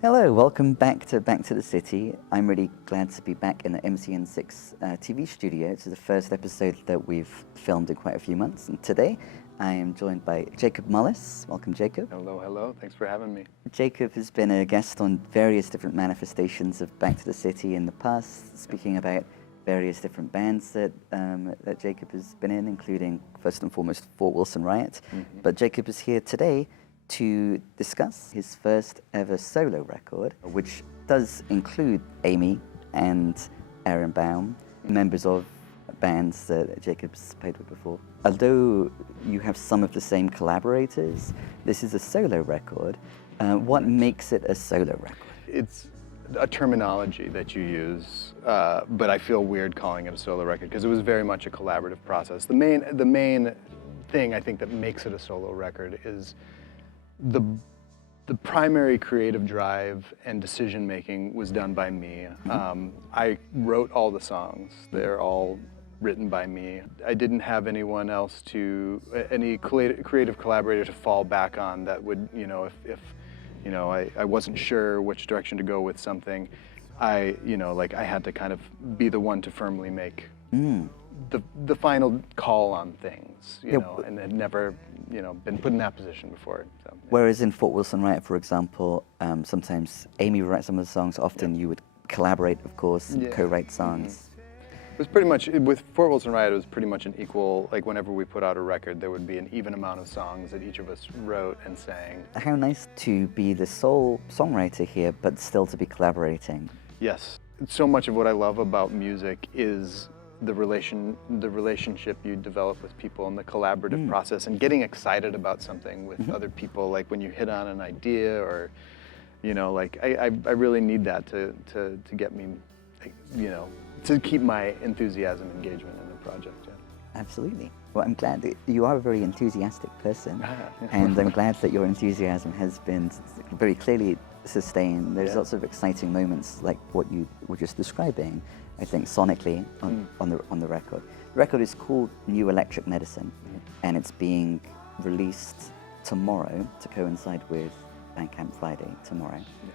Hello, welcome back to the City. I'm really glad to be back in the MCN6 TV studio. It's the first episode that we've filmed in quite a few months, and today I am joined by Jacob MULLIS. Welcome, Jacob. Hello, hello. Thanks for having me. Jacob has been a guest on various different manifestations of Back to the City in the past, speaking about various different bands that that Jacob has been in, including first and foremost Fort Wilson Riot. But Jacob is here today to discuss his first ever solo record, which does include Amy and Aaron Baum, members of bands that Jacob's played with before. Although you have some of the same collaborators, this is a solo record. What makes it a solo record? It's a terminology that you use, but I feel weird calling it a solo record because it was very much a collaborative process. The main thing I think that makes it a solo record is the primary creative drive and decision making was done by me. I wrote all the songs. They're all written by me. I didn't have anyone else any creative collaborator to fall back on that would, if I wasn't sure which direction to go with something, I had to kind of be the one to firmly make the final call on things, and had never, been put in that position before. So, yeah. Whereas in Fort Wilson Riot, for example, sometimes Amy would write some of the songs, often you would collaborate, of course, and co-write songs. It was pretty much, with Fort Wilson Riot, it was pretty much an equal, like whenever we put out a record, there would be an even amount of songs that each of us wrote and sang. How nice to be the sole songwriter here, but still to be collaborating. Yes. So much of what I love about music is the relationship you develop with people and the collaborative process and getting excited about something with other people, like when you hit on an idea or, I really need that to get me, to keep my enthusiasm engagement in the project. Yeah. Absolutely. Well, I'm glad that you are a very enthusiastic person, and I'm glad that your enthusiasm has been very clearly sustained. There's lots of exciting moments like what you were just describing, I think, sonically on the record. The record is called New Electric Medicine, and it's being released tomorrow to coincide with Bandcamp Friday tomorrow. Yes.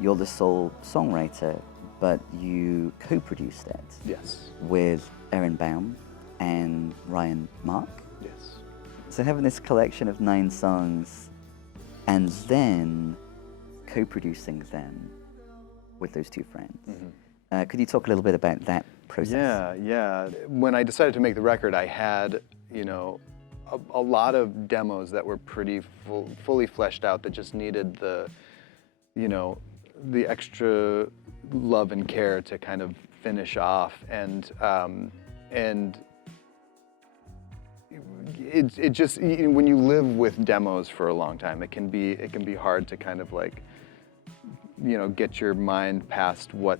You're the sole songwriter, but you co-produced it with Aaron Baum and Ryan Mark. Yes. So having this collection of 9 songs and then co-producing them with those 2 friends. Could you talk a little bit about that process? Yeah. When I decided to make the record, I had, a lot of demos that were pretty fully fleshed out that just needed the extra love and care to kind of finish off, and it just, when you live with demos for a long time, it can be hard to kind of like, get your mind past what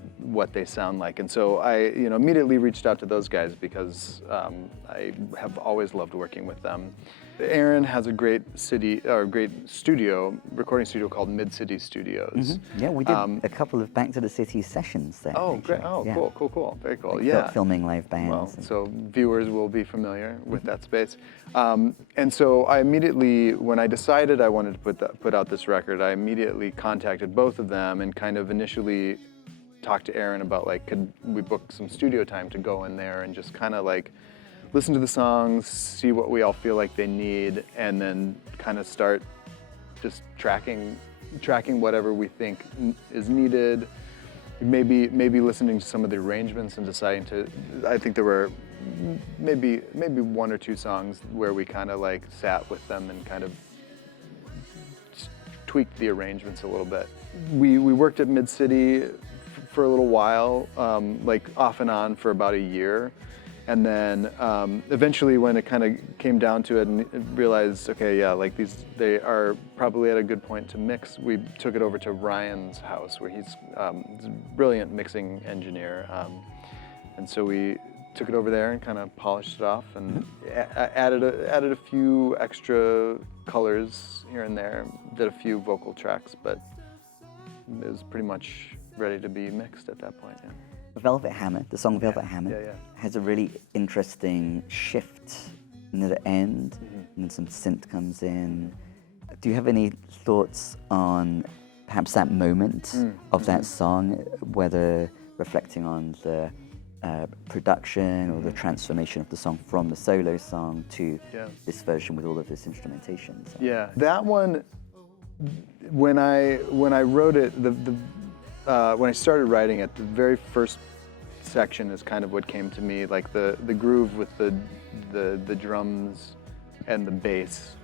they sound like. And so I, immediately reached out to those guys because I have always loved working with them. Aaron has a great recording studio called Mid-City Studios. Yeah, we did a couple of Back to the City sessions there. Oh, actually. great. Oh, yeah. Cool. Very cool. Like filming live bands. Well, so viewers will be familiar with that space. And so I immediately, when I decided I wanted to put out this record, I immediately contacted both of them and kind of initially talked to Aaron about, like, could we book some studio time to go in there and just kind of like listen to the songs, see what we all feel like they need, and then kind of start just tracking whatever we think is needed. Maybe listening to some of the arrangements and deciding to. I think there were maybe 1 or 2 songs where we kind of like sat with them and kind of tweaked the arrangements a little bit. We worked at Mid-City for a little while, like off and on for about a year. And then eventually, when it kind of came down to it and realized, okay, yeah, like they are probably at a good point to mix, we took it over to Ryan's house, where he's a brilliant mixing engineer. And so we took it over there and kind of polished it off and added a few extra colors here and there, did a few vocal tracks, but it was pretty much ready to be mixed at that point, yeah. Velvet Hammer, the song Velvet Hammer, has a really interesting shift near the end, and then some synth comes in. Do you have any thoughts on perhaps that moment of that song, whether reflecting on the production or the transformation of the song from the solo song to this version with all of this instrumentation. So. Yeah, that one, when I wrote it, when I started writing it, the very first section is kind of what came to me, like the groove with the drums and the bass,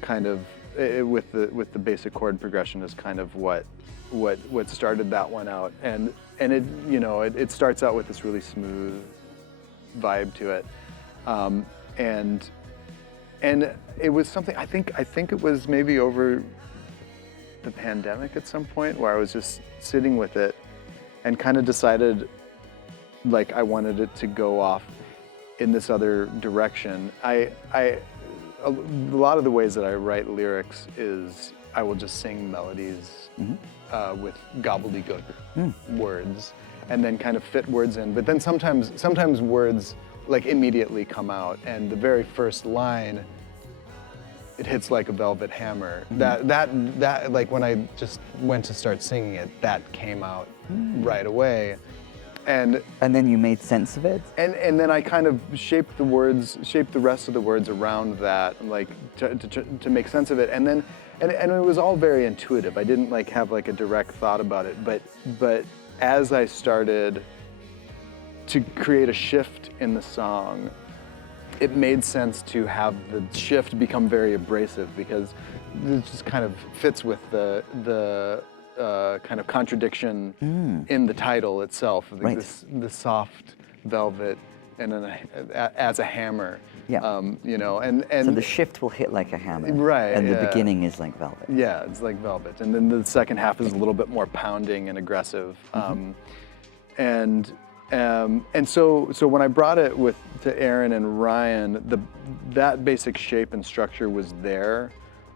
kind of with the basic chord progression is kind of what started that one out, and it, you know, it starts out with this really smooth vibe to it, and it was something, I think it was maybe over the pandemic at some point where I was just sitting with it and kind of decided like I wanted it to go off in this other direction. A lot of the ways that I write lyrics is I will just sing melodies with gobbledygook words and then kind of fit words in. But then sometimes words like immediately come out, and the very first line, it hits like a velvet hammer. That like when I just went to start singing it, that came out right away. And then you made sense of it? And then I kind of shaped the rest of the words around that, like to make sense of it. And then and it was all very intuitive. I didn't like have like a direct thought about it, but as I started to create a shift in the song, it made sense to have the shift become very abrasive, because it just kind of fits with the kind of contradiction in the title itself. Right. The soft velvet and as a hammer. Yeah. You know, and so the shift will hit like a hammer. Right. And the beginning is like velvet. Yeah, it's like velvet. And then the second half is a little bit more pounding and aggressive. And so when I brought it to Aaron and Ryan, that basic shape and structure was there.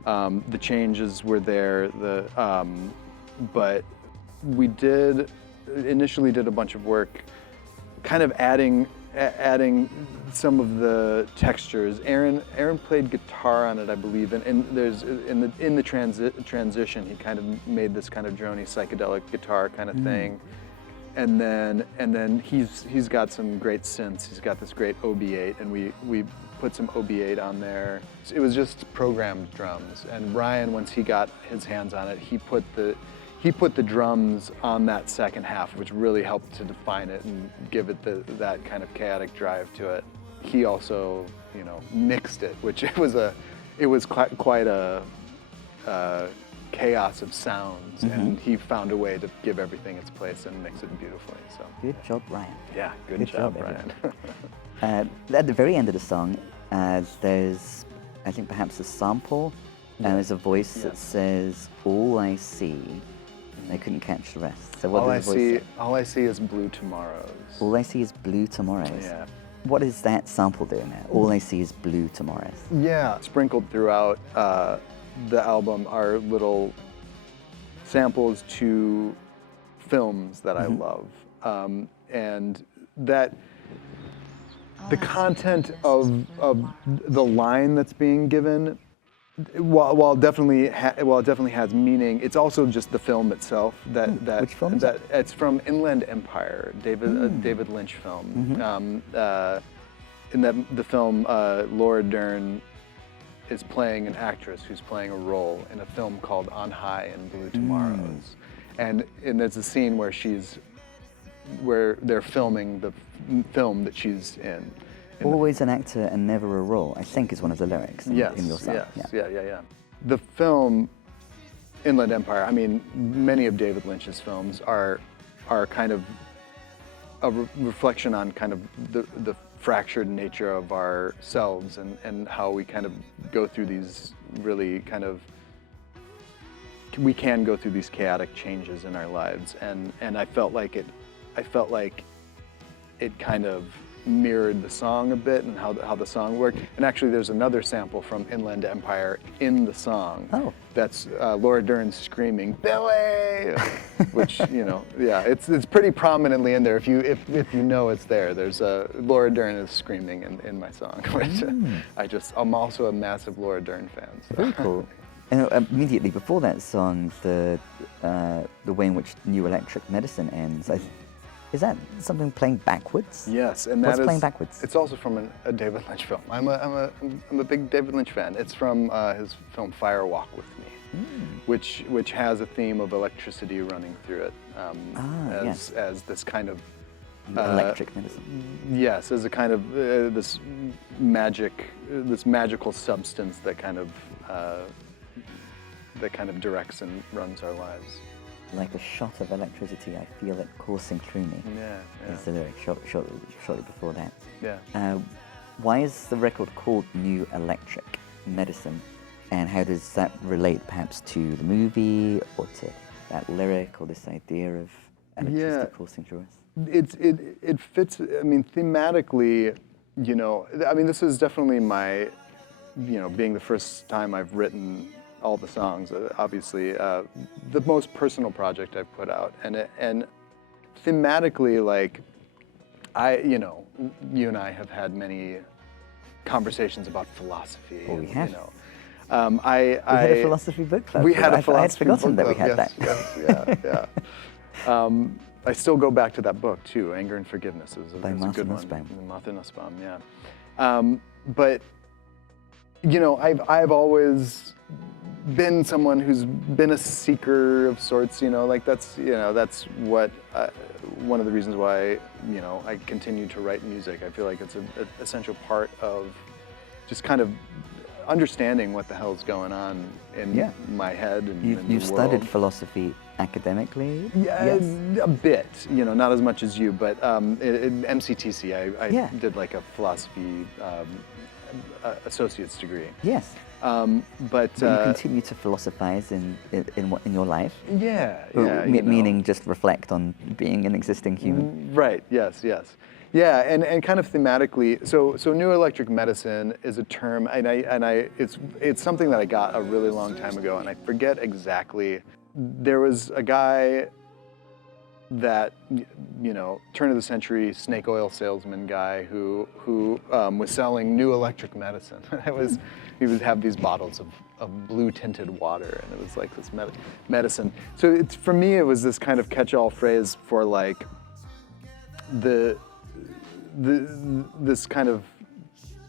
The changes were there. But we initially did a bunch of work, kind of adding some of the textures. Aaron played guitar on it, I believe, and there's in the transition he kind of made this kind of drony psychedelic guitar kind of thing. And then he's got some great synths. He's got this great OB8, and we put some OB8 on there. It was just programmed drums. And Ryan, once he got his hands on it, he put the drums on that second half, which really helped to define it and give it that kind of chaotic drive to it. He also, you know, mixed it, which it was quite a chaos of sounds, and he found a way to give everything its place and mix it beautifully. So good job, Ryan. Yeah, good job, Ryan. At the very end of the song, there's, I think, perhaps a sample. There's a voice that says, "All I see, I couldn't catch the rest." So what does the voice say? All I see is blue tomorrows. All I see is blue tomorrows. Yeah. What is that sample doing there? All I see is blue tomorrows. Yeah, sprinkled throughout the album are little samples to films that I love, and that the content of the line that's being given, while it definitely has meaning, it's also just the film itself. Which film is that? It's from Inland Empire, a David Lynch film. In the film, Laura Dern is playing an actress who's playing a role in a film called On High and Blue Tomorrows, and there's a scene where they're filming the film that she's in. Always an actor and never a role, I think, is one of the lyrics in your song. Yes, yeah. The film Inland Empire, I mean, many of David Lynch's films are kind of a reflection on kind of the fractured nature of ourselves and how we kind of go through these really kind of, we can go through these chaotic changes in our lives, and I felt like it kind of mirrored the song a bit and how the song worked. And actually there's another sample from Inland Empire in the song. Oh. That's Laura Dern screaming, "Billy!" which, you know, yeah, it's pretty prominently in there. If you know it's there, there's Laura Dern is screaming in my song, which I'm also a massive Laura Dern fan. So. Very cool. And immediately before that song, the way in which New Electric Medicine ends, is that something playing backwards? Yes, and What's that is playing backwards? It's also from a David Lynch film. I'm a big David Lynch fan. It's from his film Fire Walk with Me, which has a theme of electricity running through it as this kind of Electric medicine. yes, as a kind of this magical substance that kind of directs and runs our lives. Like a shot of electricity, I feel it coursing through me. Yeah. Is the lyric shortly before that. Yeah. Why is the record called New Electric Medicine? And how does that relate perhaps to the movie or to that lyric or this idea of electricity coursing through us? It fits, I mean, thematically, you know, I mean, this is definitely my, you know, being the first time I've written all the songs, obviously, the most personal project I've put out. And thematically, like, you know, you and I have had many conversations about philosophy. Oh, we have. You know. We had a philosophy book club. We had a philosophy I had forgotten book that we club, had yes, that. Yeah. I still go back to that book too, Anger and Forgiveness is a good one. Nussbaum. Martha Nussbaum, yeah. But you know, I've always been someone who's been a seeker of sorts. You know, like that's what one of the reasons why I continue to write music. I feel like it's an essential part of just kind of understanding what the hell's going on in my head and in the You've world. studied philosophy academically? Yeah, Yes. a bit. You know, not as much as you, but in MCTC, I did like a philosophy associate's degree. Yes. But you continue to philosophize in your life? Yeah. Meaning just reflect on being an existing human? Right, yes. Yeah, and kind of thematically, so New Electric Medicine is a term, and it's something that I got a really long time ago, and I forget exactly. There was a guy that, turn of the century snake oil salesman guy who was selling New Electric Medicine. He would have these bottles of blue tinted water, and it was like this medicine. So for me, it was this kind of catch-all phrase for like this kind of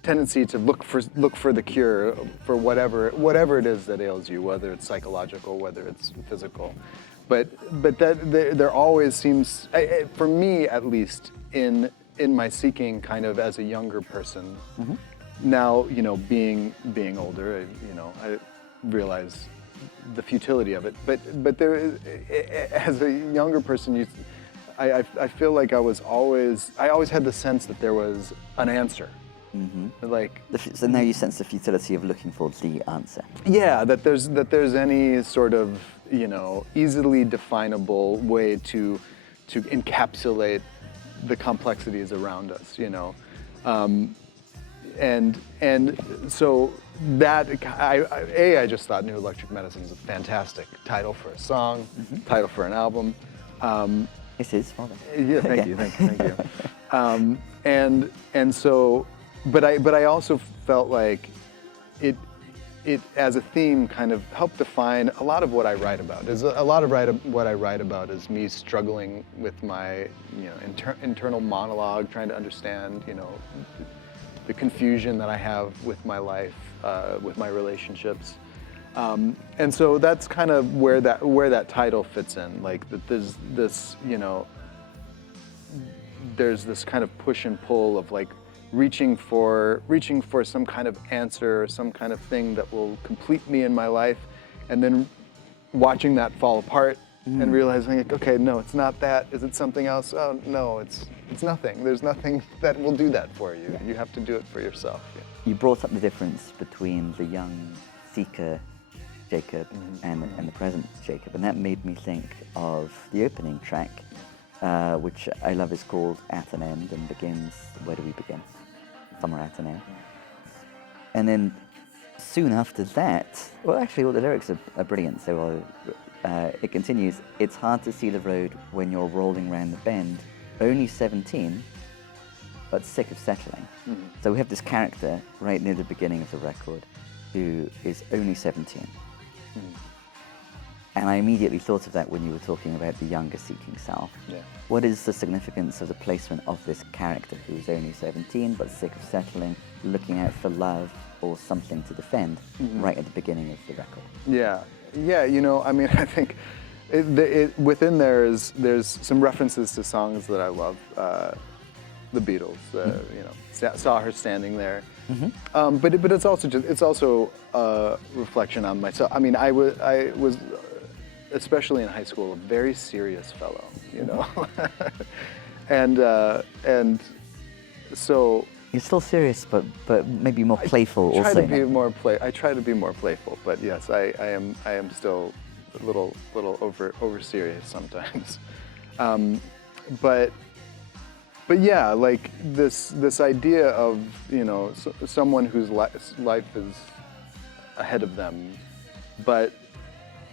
tendency to look for the cure for whatever it is that ails you, whether it's psychological, whether it's physical, but that there always seems, for me at least, in my seeking, kind of as a younger person. Mm-hmm. Now, being older, I realize the futility of it. But there is, as a younger person, I feel like I always had the sense that there was an answer. Mm-hmm. Like, so now you sense the futility of looking for the answer. Yeah, that there's any sort of easily definable way to encapsulate the complexities around us. And so that I just thought New Electric Medicine is a fantastic title for a song, title for an album. It is, Father. Yeah, thank you. And so, but I also felt like it as a theme kind of helped define a lot of what I write about. What I write about is me struggling with my internal monologue, trying to understand the confusion that I have with my life, with my relationships. And so that's kind of where that title fits in. Like that there's this kind of push and pull of like reaching for some kind of answer, some kind of thing that will complete me in my life, and then watching that fall apart and realizing, like, okay, no, it's not that. Is it something else? Oh no, it's nothing. There's nothing that will do that for you. You have to do it for yourself. Yeah. You brought up the difference between the young seeker Jacob and the present Jacob, and that made me think of the opening track, which I love is called At an End and begins, where do we begin? Somewhere at an end. And then soon after that, well, actually all the lyrics are brilliant, so it continues, it's hard to see the road when you're rolling round the bend, only 17, but sick of settling. So we have this character right near the beginning of the record who is only 17, And I immediately thought of that when you were talking about the younger seeking self. Yeah. What is the significance of the placement of this character who's only 17 but sick of settling, looking out for love or something to defend right at the beginning of the record? Yeah, yeah. You know, I mean, I think within there's some references to songs that I love. The Beatles, you know, saw her standing there. But it's also a reflection on myself. I mean, I was especially in high school a very serious fellow, you know, and so You're still serious, but maybe more playful I try also. to be more I try to be more playful, but yes, I am still a little over serious sometimes. But yeah, like this idea of, you know, someone whose life is ahead of them, but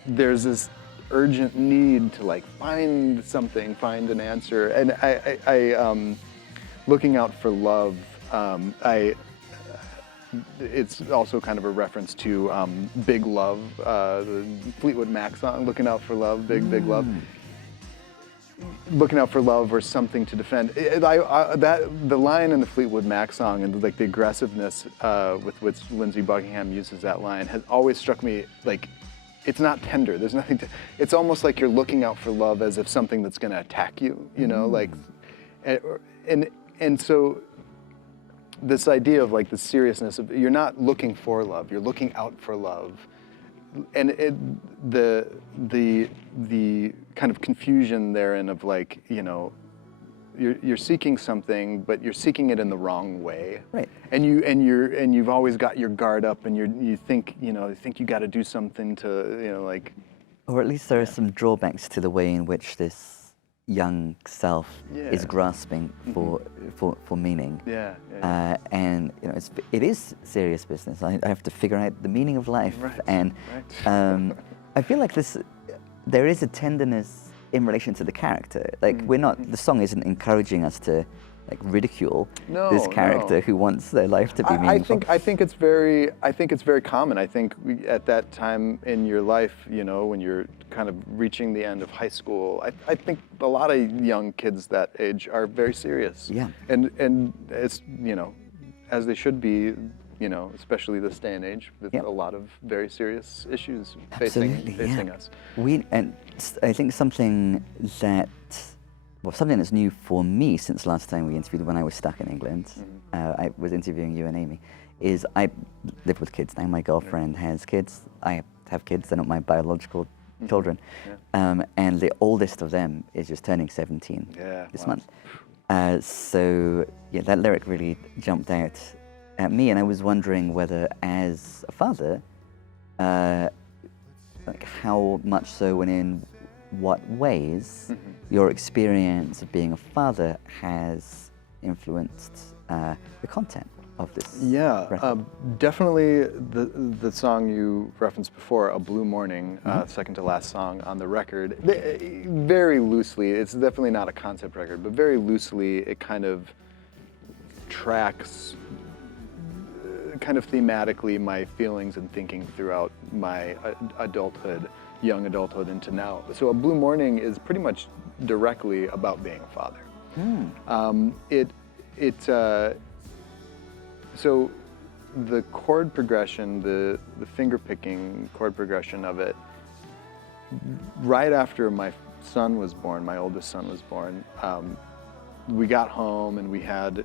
there's this urgent need to like find something, find an answer, and I looking out for love. It's also kind of a reference to Big Love, the Fleetwood Mac song, "Looking Out for Love," big love. Looking out for love or something to defend. The line in the Fleetwood Mac song and like the aggressiveness with which Lindsey Buckingham uses that line has always struck me like it's not tender. There's nothing to. It's almost like you're looking out for love as if something that's going to attack you. You know, like, and so this idea of like the seriousness of you're not looking for love. You're looking out for love. And the kind of confusion therein of like, you know, you're seeking something, but you're seeking it in the wrong way. Right. And you've always got your guard up, and you think you got to do something to, you know, like. Or at least there are some drawbacks to the way in which this young self is grasping for meaning. Yeah. And you know, it is serious business. I have to figure out the meaning of life, Right. and I feel like there is a tenderness in relation to the character. Like the song isn't encouraging us to like ridicule this character who wants their life to be meaningful. I think it's very common. I think at that time in your life, you know, when you're kind of reaching the end of high school, I think a lot of young kids that age are very serious. Yeah. And it's, you know, as they should be, you know, especially this day and age with a lot of very serious issues facing us. And I think something that's new for me since last time we interviewed, when I was stuck in England, I was interviewing you and Amy, is I live with kids now. My girlfriend has kids. I have kids. They're not my biological children. And the oldest of them is just turning 17 this month. So yeah, that lyric really jumped out at me, and I was wondering whether, as a father, like how much so and in what ways your experience of being a father has influenced the content of this record. Definitely the song you referenced before, "A Blue Morning," second to last song on the record. Very loosely, it's definitely not a concept record, but very loosely it kind of tracks kind of thematically my feelings and thinking throughout my young adulthood into now. So "A Blue Morning" is pretty much directly about being a father. So the chord progression, the finger picking chord progression of it, right after my son was born, my oldest son was born, we got home and we had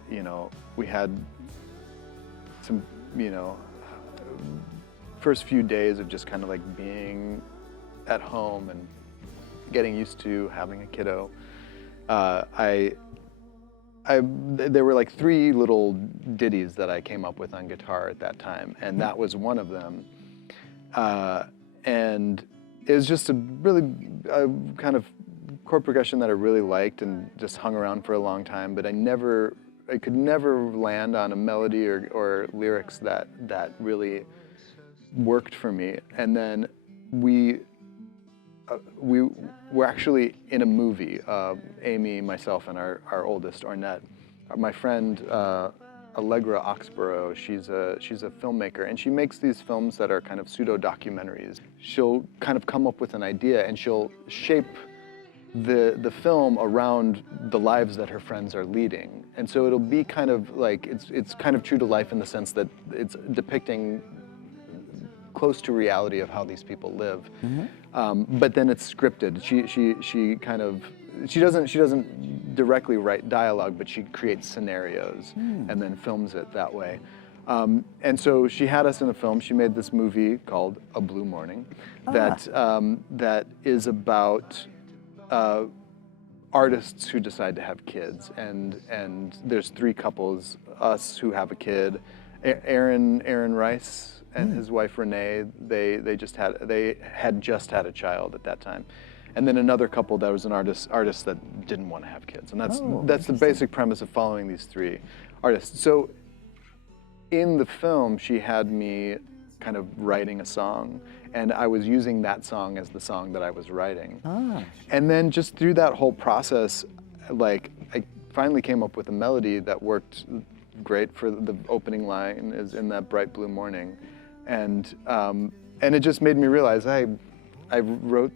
some, you know, first few days of just kind of like being at home and getting used to having a kiddo. There were like 3 little ditties that I came up with on guitar at that time, and that was one of them. And it was just a kind of chord progression that I really liked and just hung around for a long time, but I could never land on a melody or lyrics that really worked for me. And then we were actually in a movie, Amy, myself, and our oldest, Ornette. My friend Allegra Oxborough. She's a filmmaker, and she makes these films that are kind of pseudo-documentaries. She'll kind of come up with an idea, and she'll shape the film around the lives that her friends are leading. And so it'll be kind of like, it's kind of true to life in the sense that it's depicting close to reality of how these people live. But then it's scripted. She doesn't directly write dialogue, but she creates scenarios and then films it that way. And so she had us in a film. She made this movie called A Blue Morning that is about artists who decide to have kids, and there's 3 couples, us who have a kid, Aaron Rice and his wife Renee, they had just had a child at that time, and then another couple that was an artist that didn't want to have kids, and that's the basic premise of following these 3 artists. So in the film, she had me kind of writing a song, and I was using that song as the song that I was writing. And then just through that whole process, like, I finally came up with a melody that worked great for the opening line, is in that bright blue morning. And it just made me realize I wrote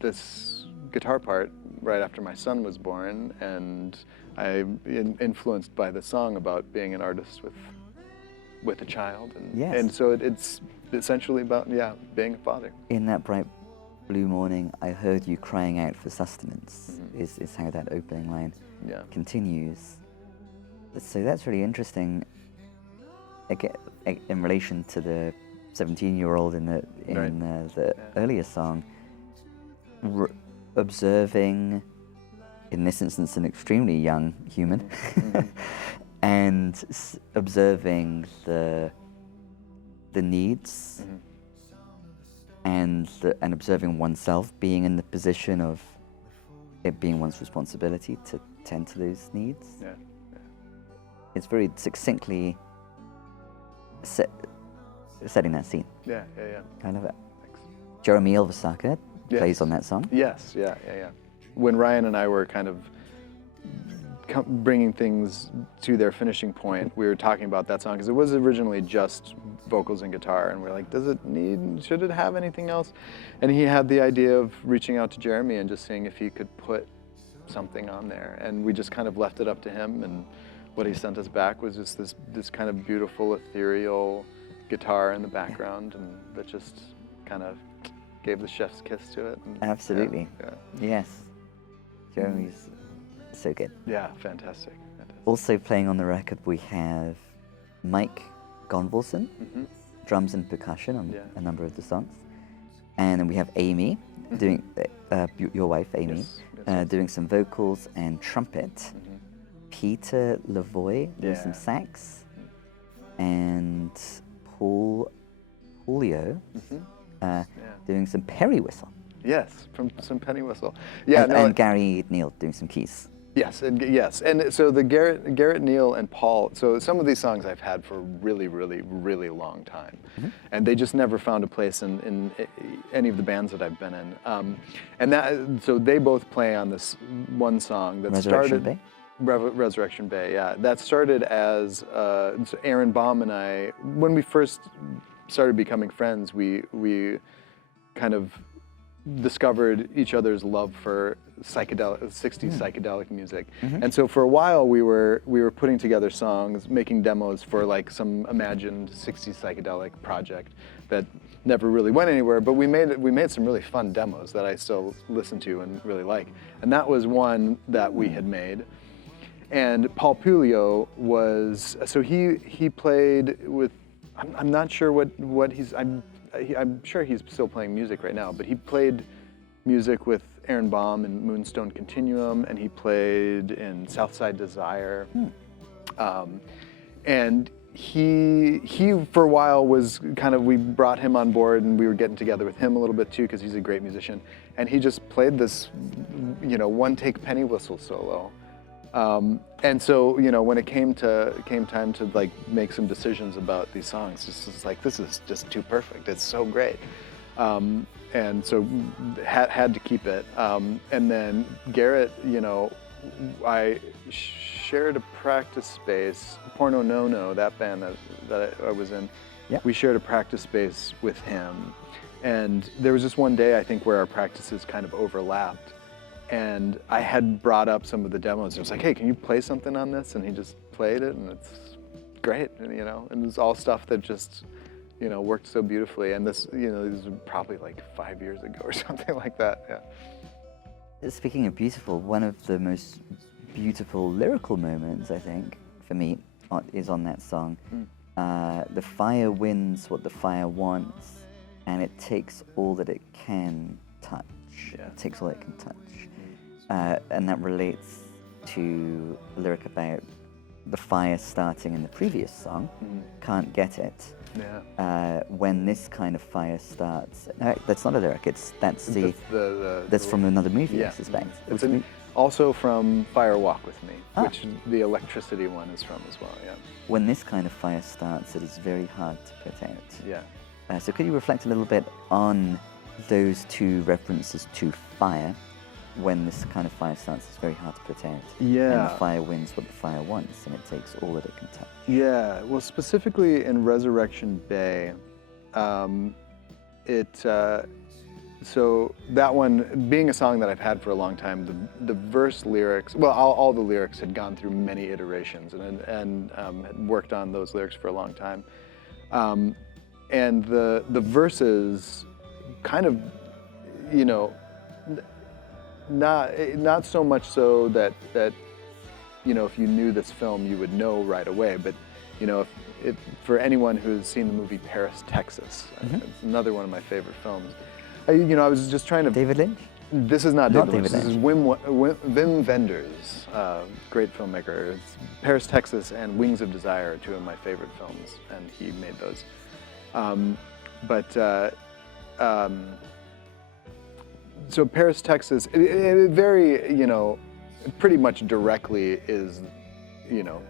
this guitar part right after my son was born, and I'm influenced by the song about being an artist with a child, and so it's essentially about being a father. In that bright blue morning, I heard you crying out for sustenance. Is how that opening line continues. So that's really interesting. Again, in relation to the 17-year-old in the earlier song, observing, in this instance, an extremely young human. And observing the needs and observing oneself, being in the position of it being one's responsibility to tend to those needs. It's very succinctly setting that scene. I love it. Thanks. Jeremy Ilvasaka plays on that song. Yes, When Ryan and I were kind of bringing things to their finishing point, we were talking about that song because it was originally just vocals and guitar, and we're like, should it have anything else? And he had the idea of reaching out to Jeremy and just seeing if he could put something on there, and we just kind of left it up to him, and what he sent us back was just this kind of beautiful ethereal guitar in the background, and that just kind of gave the chef's kiss to it. And, absolutely. Yes, Jeremy's so good. Yeah, fantastic. Also playing on the record, we have Mike Gonvalson, drums and percussion on a number of the songs. And then we have Amy, doing your wife, Amy, doing some vocals and trumpet. Peter Lavoie doing some sax. And Julio doing some Perry whistle. Yes, from some penny whistle. And Gary Neal doing some keys. Yes, and so the Garrett Neal and Paul. So some of these songs I've had for a really, really, really long time, and they just never found a place in any of the bands that I've been in. So they both play on this one song that started. Resurrection Bay, that started as so Aaron Baum and I, when we first started becoming friends, we kind of discovered each other's love for 60s psychedelic music. And so for a while we were putting together songs, making demos for like some imagined 60s psychedelic project that never really went anywhere, but we made some really fun demos that I still listen to and really like. And that was one that we had made. And Paul Pulio was, so he played with, I'm not sure what I'm sure he's still playing music right now, but he played music with Aaron Baum in Moonstone Continuum, and he played in Southside Desire. And he for a while was kind of, we brought him on board and we were getting together with him a little bit too, because he's a great musician. And he just played this, one-take penny whistle solo. And so, when it came time to like make some decisions about these songs, this is like, this is just too perfect. It's so great. And so had to keep it. And then Garrett, I shared a practice space, Porno No No, that band that I was in. Yeah. We shared a practice space with him. And there was just one day, I think, where our practices kind of overlapped. And I had brought up some of the demos. I was like, hey, can you play something on this? And he just played it, and it's great, and, you know, and it's all stuff that just, you know, worked so beautifully. And this, you know, this was probably like 5 years ago or something like that, yeah. Speaking of beautiful, one of the most beautiful lyrical moments, I think, for me, is on that song. The fire wins what the fire wants, and it takes all that it can touch. Yeah. It takes all it can touch. And that relates to a lyric about the fire starting in the previous song, Can't Get It. Yeah. When this kind of fire starts, no, that's not a lyric, that's That's from another movie, yeah. I suspect. It's also from Fire Walk With Me, Ah. which the electricity one is from as well, yeah. When this kind of fire starts, it is very hard to put out. Yeah. So could you reflect a little bit on those two references to fire? When this kind of fire starts, it's very hard to put out. Yeah. And the fire wins what the fire wants, and it takes all that it can touch. Yeah, well, specifically in Resurrection Bay, so that one, being a song that I've had for a long time, the verse lyrics, well, all the lyrics had gone through many iterations and had worked on those lyrics for a long time. And the verses kind of, you know, not so much so that you know, if you knew this film, you would know right away. But you know, if for anyone who's seen the movie Paris, Texas, it's another one of my favorite films. You know, I was just trying to. David Lynch? This is not David Lynch. Lynch. This is Wim Wenders, great filmmaker. It's Paris, Texas, and Wings of Desire are two of my favorite films, and he made those. So Paris, Texas, it very, you know, pretty much directly is, you know,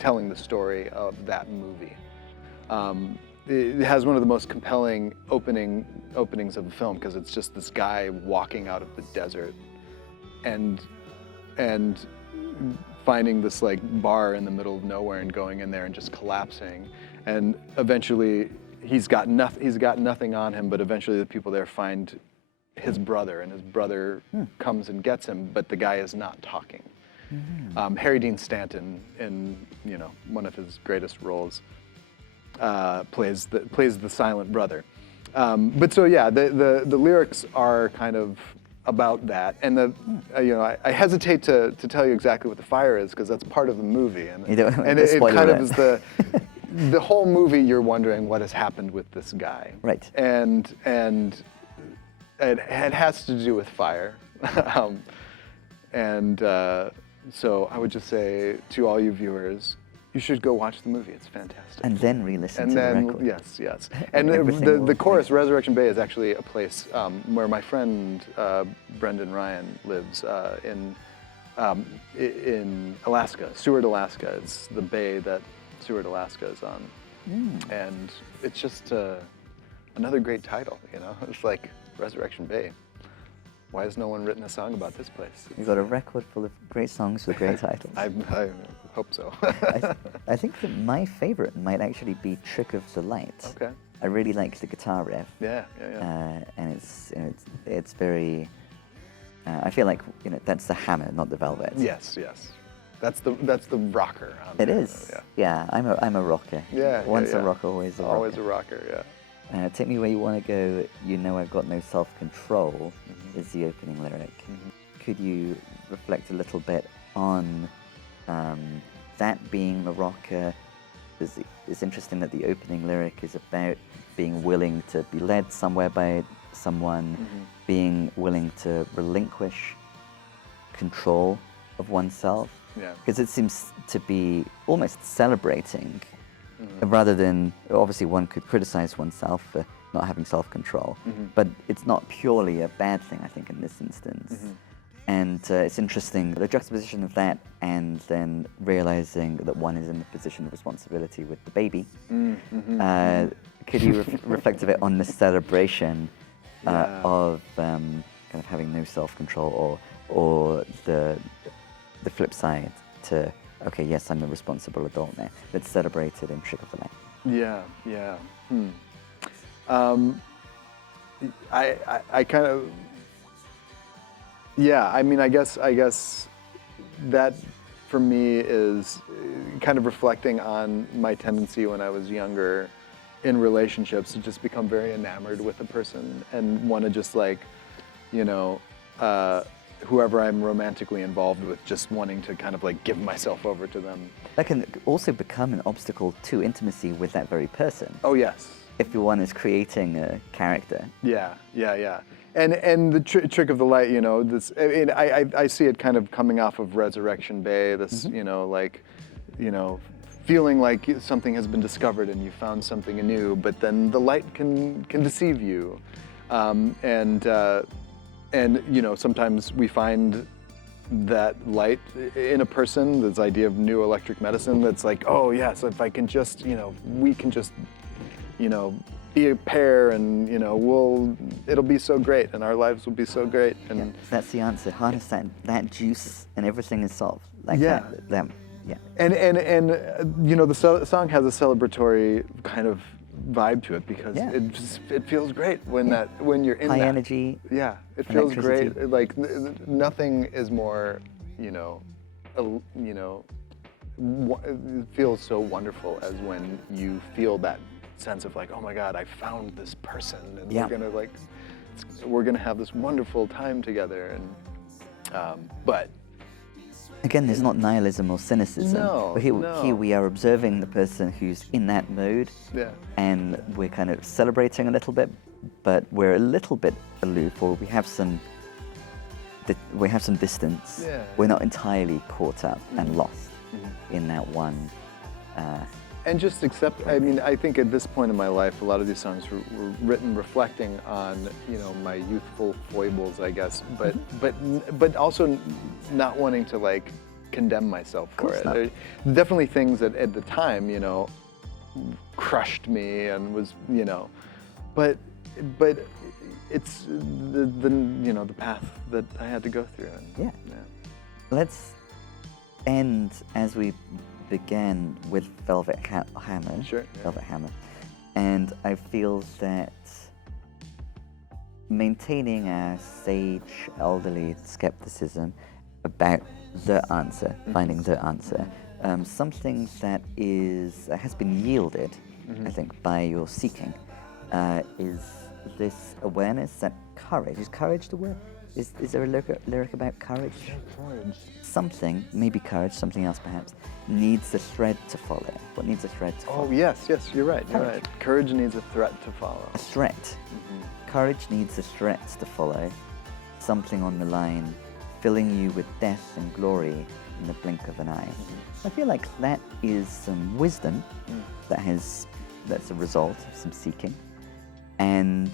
telling the story of that movie. It has one of the most compelling openings of the film because it's just this guy walking out of the desert and finding this like bar in the middle of nowhere and going in there and just collapsing, and eventually he's got nothing on him, but eventually the people there find his brother, and his brother comes and gets him, but the guy is not talking. Harry Dean Stanton, in, you know, one of his greatest roles, plays the silent brother. But so yeah, the lyrics are kind of about that, and you know, I hesitate to tell you exactly what the fire is because that's part of the movie, and it kind of is the whole movie. You're wondering what has happened with this guy, Right? And it has to do with fire, so I would just say to all you viewers, you should go watch the movie. It's fantastic. And then re-listen to the record. Yes. And the chorus, Resurrection Bay, is actually a place where my friend Brendan Ryan lives in Alaska, Seward, Alaska. It's the bay that Seward, Alaska is on. And it's just another great title, you know? It's like Resurrection Bay. Why has no one written a song about this place? You've got a record full of great songs with great titles. I hope so. I think that my favorite might actually be Trick of the Light. Okay. I really like the guitar riff. Yeah. And it's very. I feel like, you know, that's the hammer, not the velvet. Yes. That's the rocker. It is. Yeah. I'm a rocker. Yeah. Once a rocker, always a rocker. Always a rocker. Yeah. Take Me Where You Want to Go, You Know I've Got No Self-Control is the opening lyric. Could you reflect a little bit on that being the rocker? It's interesting that the opening lyric is about being willing to be led somewhere by someone, being willing to relinquish control of oneself. Yeah. Because it seems to be almost celebrating, rather than, obviously one could criticize oneself for not having self-control, but it's not purely a bad thing, I think, in this instance. And it's interesting, the juxtaposition of that and then realizing that one is in the position of responsibility with the baby. Could you reflect a bit on the celebration of kind of having no self-control, or the flip side to, okay, yes, I'm a responsible adult now. Let's celebrate it in Trick of the Light. Yeah, yeah. I kind of, yeah, I mean, I guess that for me is kind of reflecting on my tendency when I was younger in relationships to just become very enamored with a person and want to just like, you know, whoever I'm romantically involved with, just wanting to kind of like give myself over to them. That can also become an obstacle to intimacy with that very person. Oh, yes. If one is creating a character. Yeah, yeah, yeah. And the Trick of the Light, you know, this, I see it kind of coming off of Resurrection Bay, this, you know, like, you know, feeling like something has been discovered and you found something anew, but then the light can deceive you. And you know, sometimes we find that light in a person, this idea of new electric medicine that's like, oh yes, if I can just, you know, we can just, you know, be a pair and, you know, it'll be so great and our lives will be so great. And yeah, that's the answer. Harness that juice and everything is solved. Like yeah. that, yeah. And you know, the song has a celebratory kind of vibe to it because it feels great when when you're in high that. energy. Yeah, it feels great. Like nothing is more, you know, it feels so wonderful as when you feel that sense of like, oh my God, I found this person, and we're gonna have this wonderful time together. And but again, there's not nihilism or cynicism. No, but here we are observing the person who's in that mode, and we're kind of celebrating a little bit, but we're a little bit aloof, or we have some distance. Yeah. We're not entirely caught up and lost in that one. And just accept, I mean, I think at this point in my life, a lot of these songs were written reflecting on, you know, my youthful foibles, I guess, but also not wanting to like condemn myself for it. There are definitely things that at the time, you know, crushed me and was, you know, but it's the you know, the path that I had to go through. And, yeah. Let's end as we began with Velvet Hammer. Sure. Yeah. Velvet Hammer. And I feel that maintaining a sage, elderly skepticism about the answer, finding the answer, something that has been yielded, I think, by your seeking, is this awareness that courage, is courage the word? Is there a lyric about courage? Courage. Something, maybe courage, something else perhaps, needs a thread to follow. What needs a thread to follow? Oh, yes, you're right, you're right. Courage needs a threat to follow. A threat. Courage needs a threat to follow. Something on the line, filling you with death and glory in the blink of an eye. I feel like that is some wisdom that's a result of some seeking. And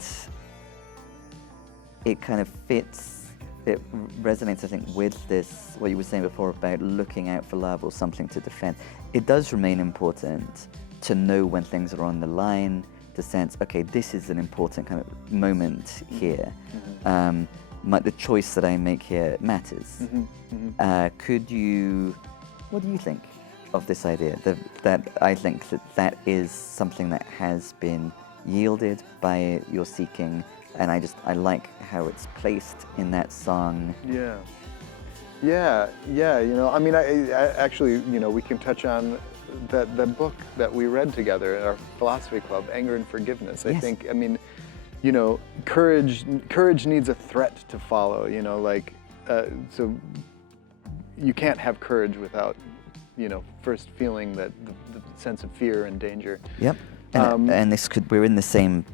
it kind of fits, it resonates, I think, with this, what you were saying before about looking out for love or something to defend. It does remain important to know when things are on the line, to sense, okay, this is an important kind of moment here. The choice that I make here matters. What do you think of this idea? That I think that is something that has been yielded by your seeking, and I like how it's placed in that song. Yeah, you know, I mean, I actually, you know, we can touch on that book that we read together at our philosophy club, Anger and Forgiveness. I think, I mean, you know, courage needs a threat to follow, you know, like, so you can't have courage without, you know, first feeling that the sense of fear and danger. Yep, and we're in the same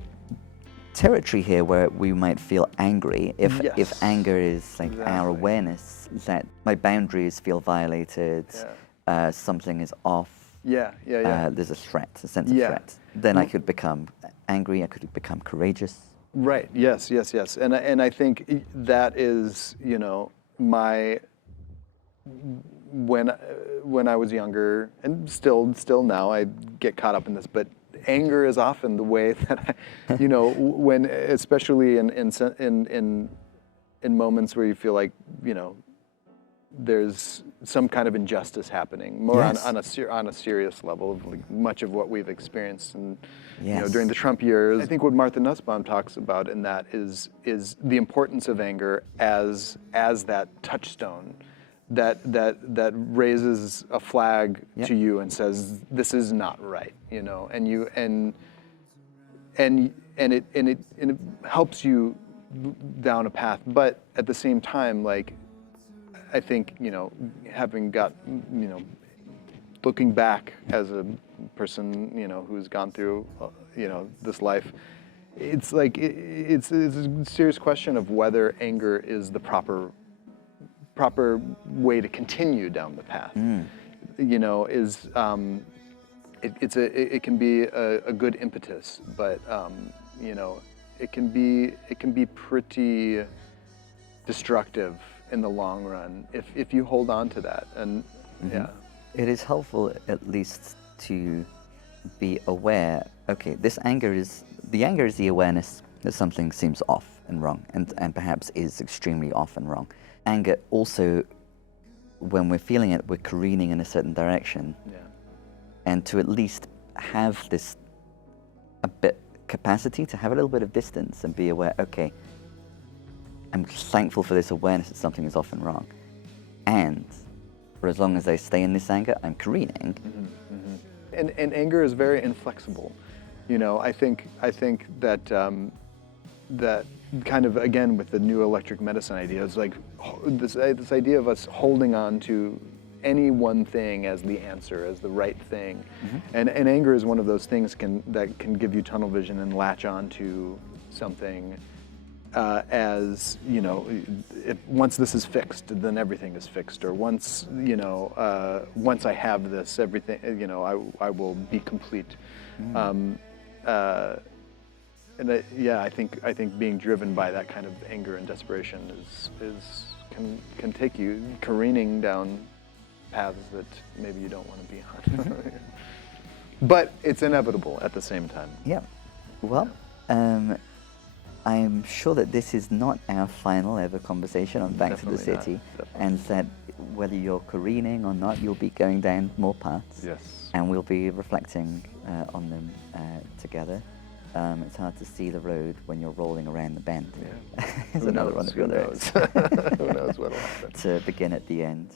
territory here where we might feel angry if anger is like our awareness that my boundaries feel violated, something is off. There's a threat, a sense of threat. Then I could become angry. I could become courageous. Right. Yes. And I think that is, you know, when I was younger, and still now, I get caught up in this, but anger is often the way that I, you know, when especially in in moments where you feel like, there's some kind of injustice happening, more Yes. on a serious level of like much of what we've experienced and Yes. during the Trump years. I think what Martha Nussbaum talks about in that is the importance of anger as that touchstone that raises a flag Yep. to you and says this is not right, and you and it helps you down a path, but at the same time, like, I think, having got, looking back as a person, who's gone through, this life, it's like, it's a serious question of whether anger is the proper way to continue down the path. It can be a good impetus, but, it can be pretty destructive in the long run if you hold on to that. And yeah, It is helpful at least to be aware, okay, the anger is the awareness that something seems off and wrong, and perhaps is extremely off and wrong. Anger also, when we're feeling it, we're careening in a certain direction. yeah, And to at least have this capacity to have a little bit of distance and be aware, okay, I'm thankful for this awareness that something is off and wrong. And for as long as I stay in this anger, I'm careening. and anger is very inflexible. I think that that kind of, again, with the new electric medicine idea, is like this idea of us holding on to any one thing as the answer, as the right thing. And anger is one of those things that can give you tunnel vision and latch on to something as, once this is fixed, then everything is fixed. Or once, once I have this, everything, I will be complete. And I think being driven by that kind of anger and desperation can take you careening down paths that maybe you don't want to be on. But it's inevitable at the same time. Yeah. Well, I'm sure that this is not our final ever conversation on Back to the Definitely not. City, Definitely. and that whether you're careening or not, you'll be going down more paths. Yes. And we'll be reflecting on them together. It's hard to see the road when you're rolling around the bend. Yeah. It's Who another knows? one of Who your knows? lyrics. Who knows what'll happen? To begin at the end,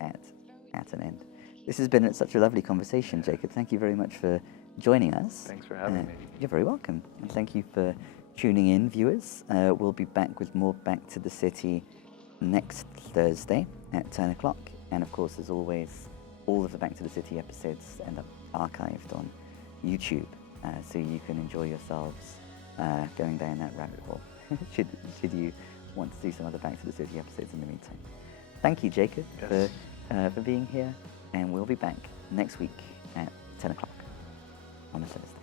at an end. This has been such a lovely conversation, Jacob. Thank you very much for joining us. Thanks for having me. You're very welcome. And thank you for tuning in, viewers. We'll be back with more Back to the City next Thursday at 10 o'clock. And of course, as always, all of the Back to the City episodes end up archived on YouTube, so you can enjoy yourselves going down that rabbit hole, should you want to see some other Back to the City episodes in the meantime. Thank you, Jacob, Yes. for being here, and we'll be back next week at 10 o'clock on a Thursday.